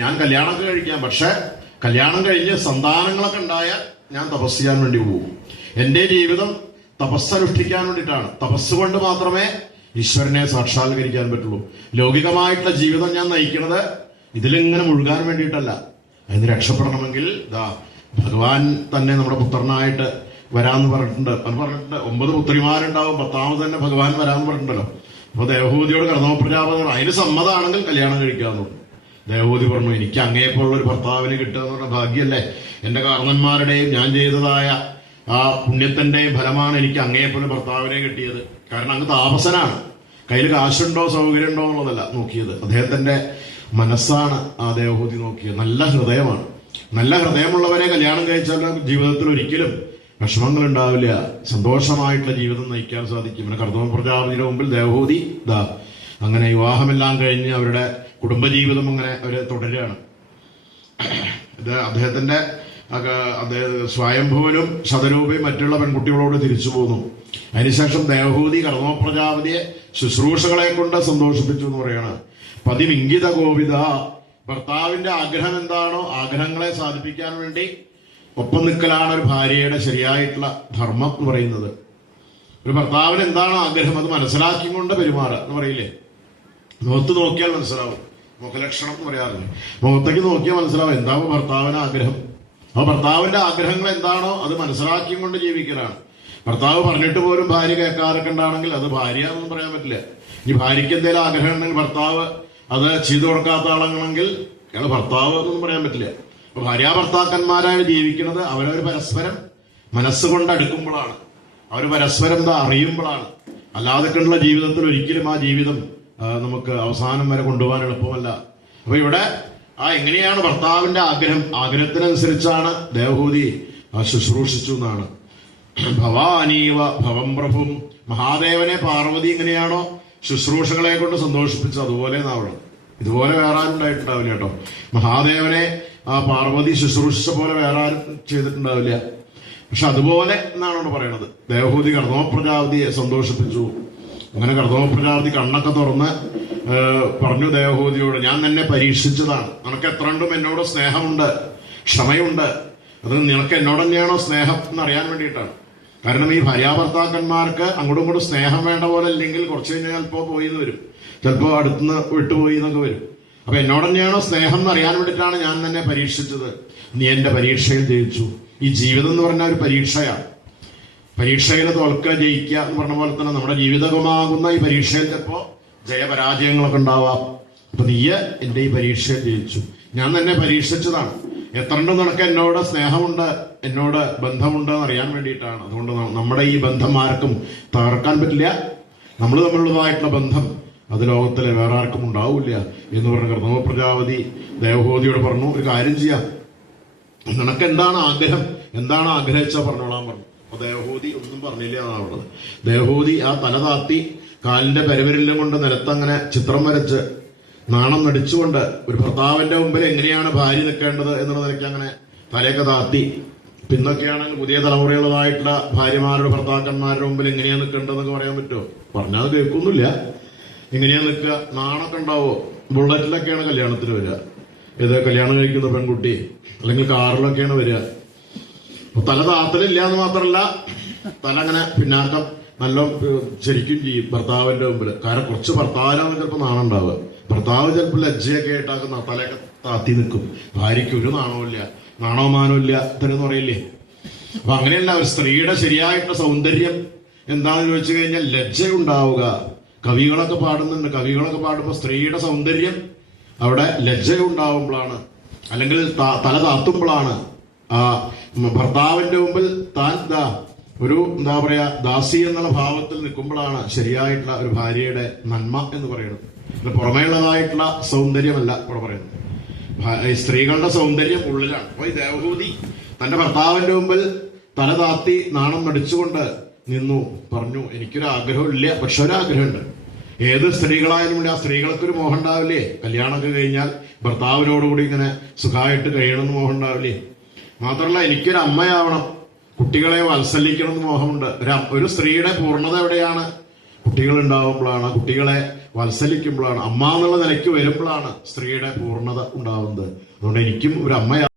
ഞാൻ കല്യാണമൊക്കെ കഴിക്കാം, പക്ഷെ കല്യാണം കഴിഞ്ഞ് സന്താനങ്ങളൊക്കെ ഉണ്ടായാൽ ഞാൻ തപസ് ചെയ്യാൻ വേണ്ടി പോകും. എന്റെ ജീവിതം തപസ്സനുഷ്ഠിക്കാൻ വേണ്ടിയിട്ടാണ്. തപസ് കൊണ്ട് മാത്രമേ ഈശ്വരനെ സാക്ഷാത്കരിക്കാൻ പറ്റുള്ളൂ. ലൗകികമായിട്ടുള്ള ജീവിതം ഞാൻ നയിക്കുന്നത് ഇതിലിങ്ങനെ മുഴുകാൻ വേണ്ടിയിട്ടല്ല. അതിന് രക്ഷപ്പെടണമെങ്കിൽ ഭഗവാൻ തന്നെ നമ്മുടെ പുത്രനായിട്ട് വരാന്ന് പറഞ്ഞിട്ടുണ്ട്. 9 പുത്രിമാരുണ്ടാവും, 10ാമത് തന്നെ ഭഗവാൻ വരാന്ന് പറഞ്ഞിട്ടുണ്ടല്ലോ. അപ്പൊ ദേവഹൂതിയോട് കർദമ പ്രജാപതി അതിന് സമ്മതമാണെങ്കിൽ കല്യാണം കഴിക്കാന്ന് പറഞ്ഞു. ദേവഹൂതി പറഞ്ഞു, എനിക്ക് അങ്ങേപ്പോലുള്ള ഒരു ഭർത്താവിന് കിട്ടുക എന്ന് പറഞ്ഞ ഭാഗ്യല്ലേ. എന്റെ കാരണന്മാരുടെയും ഞാൻ ചെയ്തതായ ആ പുണ്യത്തിന്റെയും ഫലമാണ് എനിക്ക് അങ്ങേപ്പോലെ ഭർത്താവിനെ കിട്ടിയത്. കാരണം അങ്ങ് താപസനാണ്. കയ്യിൽ കാശുണ്ടോ സൗകര്യം ഉണ്ടോ എന്നുള്ളതല്ല നോക്കിയത്, അദ്ദേഹത്തിന്റെ മനസ്സാണ് ആ ദേവഹൂതി നോക്കിയത്. നല്ല ഹൃദയമാണ്. നല്ല ഹൃദയമുള്ളവരെ കല്യാണം കഴിച്ചാൽ ജീവിതത്തിൽ ഒരിക്കലും വിഷമങ്ങൾ ഉണ്ടാവില്ല, സന്തോഷമായിട്ടുള്ള ജീവിതം നയിക്കാൻ സാധിക്കും. പിന്നെ കർദമ പ്രജാപതിയുടെ മുമ്പിൽ ദേവഹൂതി അങ്ങനെ വിവാഹമെല്ലാം കഴിഞ്ഞ് അവരുടെ കുടുംബജീവിതം അങ്ങനെ അവര് തുടരുകയാണ്. ഇത് അദ്ദേഹത്തിന്റെ സ്വയംഭുവനും ശതരൂപയും മറ്റുള്ള പെൺകുട്ടികളോട് തിരിച്ചു പോന്നു. അതിനുശേഷം ദേവഹൂതി കർദമ പ്രജാപതിയെ ശുശ്രൂഷകളെ കൊണ്ട് സന്തോഷിപ്പിച്ചു എന്ന് പറയാണ്. പതിവിംഗിത ഗോവിത, ഭർത്താവിന്റെ ആഗ്രഹം എന്താണോ ആഗ്രഹങ്ങളെ സാധിപ്പിക്കാൻ വേണ്ടി ഒപ്പം നിൽക്കലാണ് ഒരു ഭാര്യയുടെ ശരിയായിട്ടുള്ള ധർമ്മം എന്ന് പറയുന്നത്. ഒരു ഭർത്താവിന് എന്താണോ ആഗ്രഹം അത് മനസ്സിലാക്കിക്കൊണ്ട് പെരുമാറുക എന്ന് പറയില്ലേ. മുഖത്ത് നോക്കിയാൽ മനസ്സിലാവും, മുഖലക്ഷണം എന്ന് പറയാറില്ലേ. മുഖത്തേക്ക് നോക്കിയാൽ മനസ്സിലാവും എന്താവും ഭർത്താവിന് ആഗ്രഹം. ആ ഭർത്താവിന്റെ ആഗ്രഹങ്ങൾ എന്താണോ അത് മനസ്സിലാക്കിയും കൊണ്ട് ജീവിക്കലാണ്. ഭർത്താവ് പറഞ്ഞിട്ട് പോലും ഭാര്യ കേൾക്കാറൊക്കെ ഉണ്ടാണെങ്കിൽ അത് ഭാര്യ എന്നൊന്നും പറയാൻ പറ്റില്ല. ഇനി ഭാര്യയ്ക്ക് എന്തെങ്കിലും ആഗ്രഹം ഉണ്ടെങ്കിൽ ഭർത്താവ് അത് ചെയ്തു കൊടുക്കാത്ത ആളാണെങ്കിൽ അയാൾ ഭർത്താവ് എന്നൊന്നും പറയാൻ പറ്റില്ല. അപ്പൊ ഭാര്യാഭർത്താക്കന്മാരായി ജീവിക്കുന്നത് അവരവർ പരസ്പരം മനസ്സുകൊണ്ട് അടുക്കുമ്പോഴാണ്, അവർ പരസ്പരം അറിയുമ്പോഴാണ്. അല്ലാതെക്കുള്ള ജീവിതത്തിൽ ഒരിക്കലും ആ ജീവിതം നമുക്ക് അവസാനം വരെ കൊണ്ടുപോകാൻ എളുപ്പമല്ല. അപ്പൊ ഇവിടെ എങ്ങനെയാണ് ഭർത്താവിന്റെ ആഗ്രഹത്തിനനുസരിച്ചാണ് ദേവഹൂതി ശുശ്രൂഷിച്ചു എന്നാണ്. ഭവാനീവ ഭവം പ്രഭും, മഹാദേവനെ പാർവതി എങ്ങനെയാണോ ശുശ്രൂഷകളെ കൊണ്ട് സന്തോഷിപ്പിച്ചു അതുപോലെ നാവണം. ഇതുപോലെ വേറെ ആരും ഉണ്ടായിട്ടുണ്ടാവില്ല കേട്ടോ. മഹാദേവനെ പാർവതി ശുശ്രൂഷിച്ച പോലെ വേറെ ആരും ചെയ്തിട്ടുണ്ടാവില്ല. പക്ഷെ അതുപോലെ എന്നാണ് അവിടെ പറയണത്. ദേവഹൂതി കർദമ പ്രജാപതിയെ സന്തോഷിപ്പിച്ചു. അങ്ങനെ കർദമ പ്രജാപതി കണ്ണൊക്കെ തുറന്ന് പറഞ്ഞു ദേവഹൂതിയോട്, ഞാൻ നിന്നെ പരീക്ഷിച്ചതാണ്. നിനക്ക് എത്രണ്ടും എന്നോട് സ്നേഹമുണ്ട്, ക്ഷമയുണ്ട്. അത് നിനക്ക് എന്നോട് തന്നെയാണോ സ്നേഹം എന്നറിയാൻ വേണ്ടിയിട്ടാണ്. കാരണം ഈ ഭാര്യാഭർത്താക്കന്മാർക്ക് അങ്ങോട്ടും ഇങ്ങോട്ടും സ്നേഹം വേണ്ട പോലെ അല്ലെങ്കിൽ കുറച്ച് കഴിഞ്ഞാൽ ചിലപ്പോൾ പോയി എന്ന് വരും, ചിലപ്പോൾ അടുത്തുനിന്ന് വിട്ടുപോയി എന്നൊക്കെ വരും. അപ്പൊ എന്നോട് തന്നെയാണോ സ്നേഹം എന്നറിയാൻ വേണ്ടിയിട്ടാണ് ഞാൻ തന്നെ പരീക്ഷിച്ചത്. നീ എന്റെ പരീക്ഷയിൽ ജയിച്ചു. ഈ ജീവിതം എന്ന് പറഞ്ഞാൽ ഒരു പരീക്ഷയാണ്. പരീക്ഷയിൽ തോൽക്കുക ജയിക്കുക എന്ന് പറഞ്ഞ പോലെ തന്നെ നമ്മുടെ ജീവിതമാകുന്ന ഈ പരീക്ഷയിൽ ചിലപ്പോ ജയപരാജയങ്ങളൊക്കെ ഉണ്ടാവാം. അപ്പൊ നീ എന്റെ ഈ പരീക്ഷയിൽ ജയിച്ചു. ഞാൻ തന്നെ പരീക്ഷിച്ചതാണ്. എത്രണ്ടും നിനക്ക് എന്നോട് സ്നേഹമുണ്ട്, എന്നോട് ബന്ധമുണ്ട് എന്നറിയാൻ വേണ്ടിയിട്ടാണ്. അതുകൊണ്ട് നമ്മുടെ ഈ ബന്ധം ആർക്കും തകർക്കാൻ പറ്റില്ല. നമ്മൾ തമ്മിലുള്ളതായിട്ടുള്ള ബന്ധം അത് ലോകത്തിലെ വേറെ ആർക്കും ഉണ്ടാവില്ല എന്ന് പറഞ്ഞ കർദമ പ്രജാപതി ദേവഹൂതിയോട് പറഞ്ഞു, ഒരു കാര്യം ചെയ്യാം, നിനക്ക് എന്താണ് ആഗ്രഹം, എന്താണ് ആഗ്രഹിച്ചാൽ പറഞ്ഞോളാൻ പറഞ്ഞു. അപ്പൊ ദേവഹൂതി ഒന്നും പറഞ്ഞില്ല എന്നാണ് പറഞ്ഞത്. ദേവഹൂതി തല താത്തി കാലിന്റെ പെരുവിരലും കൊണ്ട് നിലത്തങ്ങനെ ചിത്രം വരച്ച് നാണം നടിച്ചുകൊണ്ട് ഒരു ഭർത്താവിന്റെ മുമ്പിൽ എങ്ങനെയാണ് ഭാര്യ നിൽക്കേണ്ടത് എന്നുള്ള നിലയ്ക്ക് അങ്ങനെ തലയൊക്കെ താത്തി. പിന്നൊക്കെയാണെങ്കിൽ പുതിയ തലമുറയുള്ളതായിട്ടുള്ള ഭാര്യമാരുടെ ഭർത്താക്കന്മാരുടെ മുമ്പിൽ എങ്ങനെയാ നിൽക്കേണ്ടതെന്നൊക്കെ പറയാൻ പറ്റുമോ? പറഞ്ഞാൽ കേൾക്കൊന്നുമില്ല. എങ്ങനെയാ നിൽക്കുക? നാണൊക്കെ ഉണ്ടാവോ? ബുള്ളറ്റിലൊക്കെയാണ് കല്യാണത്തിന് വരിക. ഏത് കല്യാണം കഴിക്കുന്ന പെൺകുട്ടി അല്ലെങ്കിൽ കാറിലൊക്കെയാണ് വരിക. തല താത്തലില്ല എന്ന് മാത്രമല്ല, തല അങ്ങനെ പിന്നാക്കം നല്ല ശരിക്കും ചെയ്യും ഭർത്താവിന്റെ മുമ്പിൽ. കാരണം കുറച്ച് ഭർത്താവിനാണ് ചിലപ്പോൾ നാണം ഉണ്ടാവുക. ഭർത്താവ് ചിലപ്പോൾ ലജ്ജയൊക്കെ ആയിട്ടാക്കുന്ന തലയൊക്കെ താത്തി നിൽക്കും. ഭാര്യയ്ക്ക് ഒരു നാണവുമില്ല, നാണവമാനമില്ല എന്ന് പറയില്ലേ. അപ്പൊ അങ്ങനെയല്ല, ഒരു സ്ത്രീയുടെ ശരിയായിട്ടുള്ള സൗന്ദര്യം എന്താണെന്ന് ചോദിച്ചു കഴിഞ്ഞാൽ ലജ്ജയുണ്ടാവുക. കവികളൊക്കെ പാടുന്നുണ്ട്. കവികളൊക്കെ പാടുമ്പോൾ സ്ത്രീയുടെ സൗന്ദര്യം അവിടെ ലജ്ജയുണ്ടാവുമ്പോഴാണ്, അല്ലെങ്കിൽ തല താത്തുമ്പോഴാണ്, ഭർത്താവിന്റെ മുമ്പിൽ താൻ ഒരു എന്താ പറയാ ദാസി എന്നുള്ള ഭാവത്തിൽ നിൽക്കുമ്പോഴാണ് ശരിയായിട്ടുള്ള ഒരു ഭാര്യയുടെ നന്മ എന്ന് പറയുന്നത്. ഇത് പുറമേയുള്ളതായിട്ടുള്ള സൗന്ദര്യമല്ല ഇവിടെ പറയുന്നത്. ഈ സ്ത്രീകളുടെ സൗന്ദര്യം ഉള്ളിലാണ്. അപ്പൊ ഈ ദേവഹൂതി തന്റെ ഭർത്താവിന്റെ മുമ്പിൽ തല താത്തി നാണം നടിച്ചുകൊണ്ട് നിന്നു. പറഞ്ഞു, എനിക്കൊരു ആഗ്രഹമില്ല, പക്ഷെ ഒരാഗ്രഹമുണ്ട്. ഏത് സ്ത്രീകളായാലും ആ സ്ത്രീകൾക്കൊരു മോഹം ഉണ്ടാവില്ലേ? കല്യാണമൊക്കെ കഴിഞ്ഞാൽ ഭർത്താവിനോടുകൂടി ഇങ്ങനെ സുഖമായിട്ട് കഴിയണമെന്ന് മോഹം ഉണ്ടാവില്ലേ? മാത്രമല്ല, എനിക്കൊരു അമ്മയാവണം, കുട്ടികളെ വാത്സല്യിക്കണം എന്ന് മോഹമുണ്ട്. ഒരു സ്ത്രീയുടെ പൂർണ്ണത എവിടെയാണ്? കുട്ടികൾ ഉണ്ടാവുമ്പോഴാണ്. കുട്ടികളെ വത്സലിക്കുമ്പോഴാണ്, അമ്മ എന്നുള്ള നിലയ്ക്ക് വരുമ്പോഴാണ് സ്ത്രീയുടെ പൂർണ്ണത ഉണ്ടാവുന്നത്. അതുകൊണ്ട് എനിക്കും ഒരു അമ്മ